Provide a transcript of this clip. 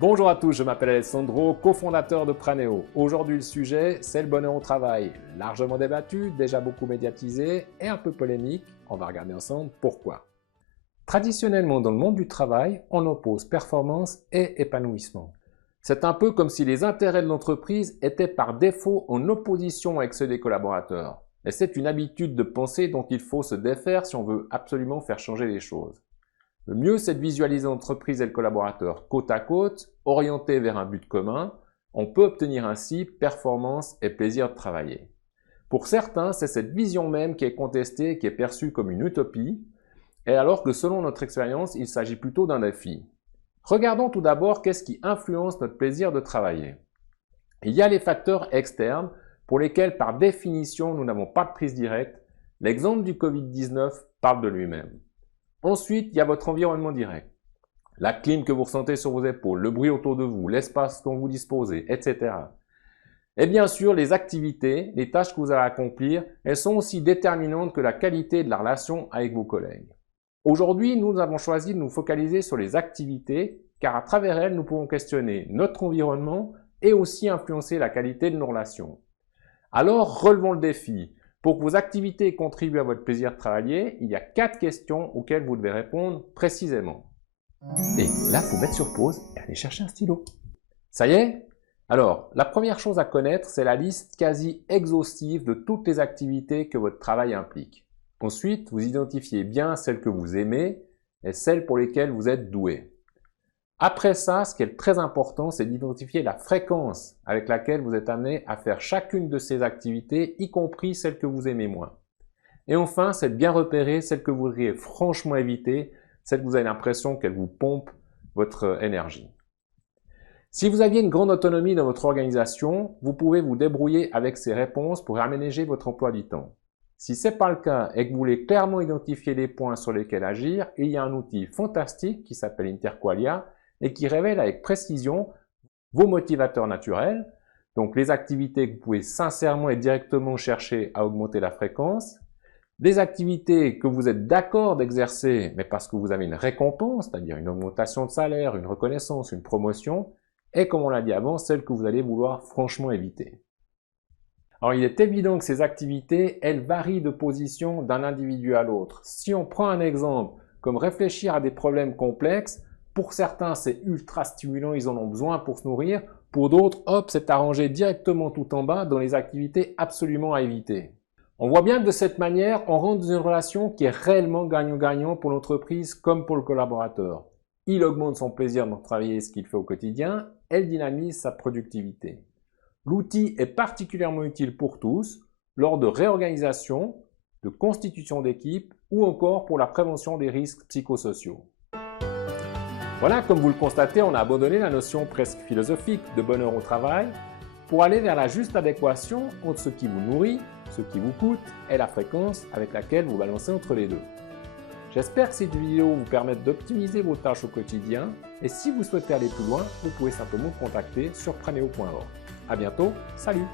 Bonjour à tous, je m'appelle Alessandro, cofondateur de Praneo. Aujourd'hui le sujet, c'est le bonheur au travail. Largement débattu, déjà beaucoup médiatisé et un peu polémique. On va regarder ensemble pourquoi. Traditionnellement dans le monde du travail, on oppose performance et épanouissement. C'est un peu comme si les intérêts de l'entreprise étaient par défaut en opposition avec ceux des collaborateurs. Et c'est une habitude de pensée dont il faut se défaire si on veut absolument faire changer les choses. Le mieux, c'est de visualiser l'entreprise et le collaborateur côte à côte, orientés vers un but commun. On peut obtenir ainsi performance et plaisir de travailler. Pour certains, c'est cette vision même qui est contestée, qui est perçue comme une utopie, et alors que selon notre expérience, il s'agit plutôt d'un défi. Regardons tout d'abord qu'est-ce qui influence notre plaisir de travailler. Il y a les facteurs externes pour lesquels, par définition, nous n'avons pas de prise directe. L'exemple du Covid-19 parle de lui-même. Ensuite, il y a votre environnement direct. La clim que vous ressentez sur vos épaules, le bruit autour de vous, l'espace dont vous disposez, etc. Et bien sûr, les activités, les tâches que vous allez accomplir, elles sont aussi déterminantes que la qualité de la relation avec vos collègues. Aujourd'hui, nous avons choisi de nous focaliser sur les activités, car à travers elles, nous pouvons questionner notre environnement et aussi influencer la qualité de nos relations. Alors, relevons le défi. Pour que vos activités contribuent à votre plaisir de travailler, il y a 4 questions auxquelles vous devez répondre précisément. Et là, il faut mettre sur pause et aller chercher un stylo. Ça y est? Alors, la première chose à connaître, c'est la liste quasi exhaustive de toutes les activités que votre travail implique. Ensuite, vous identifiez bien celles que vous aimez et celles pour lesquelles vous êtes doué. Après ça, ce qui est très important, c'est d'identifier la fréquence avec laquelle vous êtes amené à faire chacune de ces activités, y compris celles que vous aimez moins. Et enfin, c'est de bien repérer celles que vous voudriez franchement éviter, celles que vous avez l'impression qu'elles vous pompent votre énergie. Si vous aviez une grande autonomie dans votre organisation, vous pouvez vous débrouiller avec ces réponses pour aménager votre emploi du temps. Si ce n'est pas le cas et que vous voulez clairement identifier les points sur lesquels agir, il y a un outil fantastique qui s'appelle Interqualia et qui révèle avec précision vos motivateurs naturels, donc les activités que vous pouvez sincèrement et directement chercher à augmenter la fréquence, les activités que vous êtes d'accord d'exercer, mais parce que vous avez une récompense, c'est-à-dire une augmentation de salaire, une reconnaissance, une promotion, et comme on l'a dit avant, celles que vous allez vouloir franchement éviter. Alors il est évident que ces activités, elles varient de position d'un individu à l'autre. Si on prend un exemple comme réfléchir à des problèmes complexes, pour certains, c'est ultra stimulant, ils en ont besoin pour se nourrir. Pour d'autres, hop, c'est arrangé directement tout en bas dans les activités absolument à éviter. On voit bien que de cette manière, on rentre dans une relation qui est réellement gagnant-gagnant pour l'entreprise comme pour le collaborateur. Il augmente son plaisir de travailler ce qu'il fait au quotidien, elle dynamise sa productivité. L'outil est particulièrement utile pour tous lors de réorganisation, de constitution d'équipe ou encore pour la prévention des risques psychosociaux. Voilà, comme vous le constatez, on a abandonné la notion presque philosophique de bonheur au travail pour aller vers la juste adéquation entre ce qui vous nourrit, ce qui vous coûte et la fréquence avec laquelle vous balancez entre les deux. J'espère que cette vidéo vous permet d'optimiser vos tâches au quotidien et si vous souhaitez aller plus loin, vous pouvez simplement me contacter sur praneo.org. À bientôt, salut!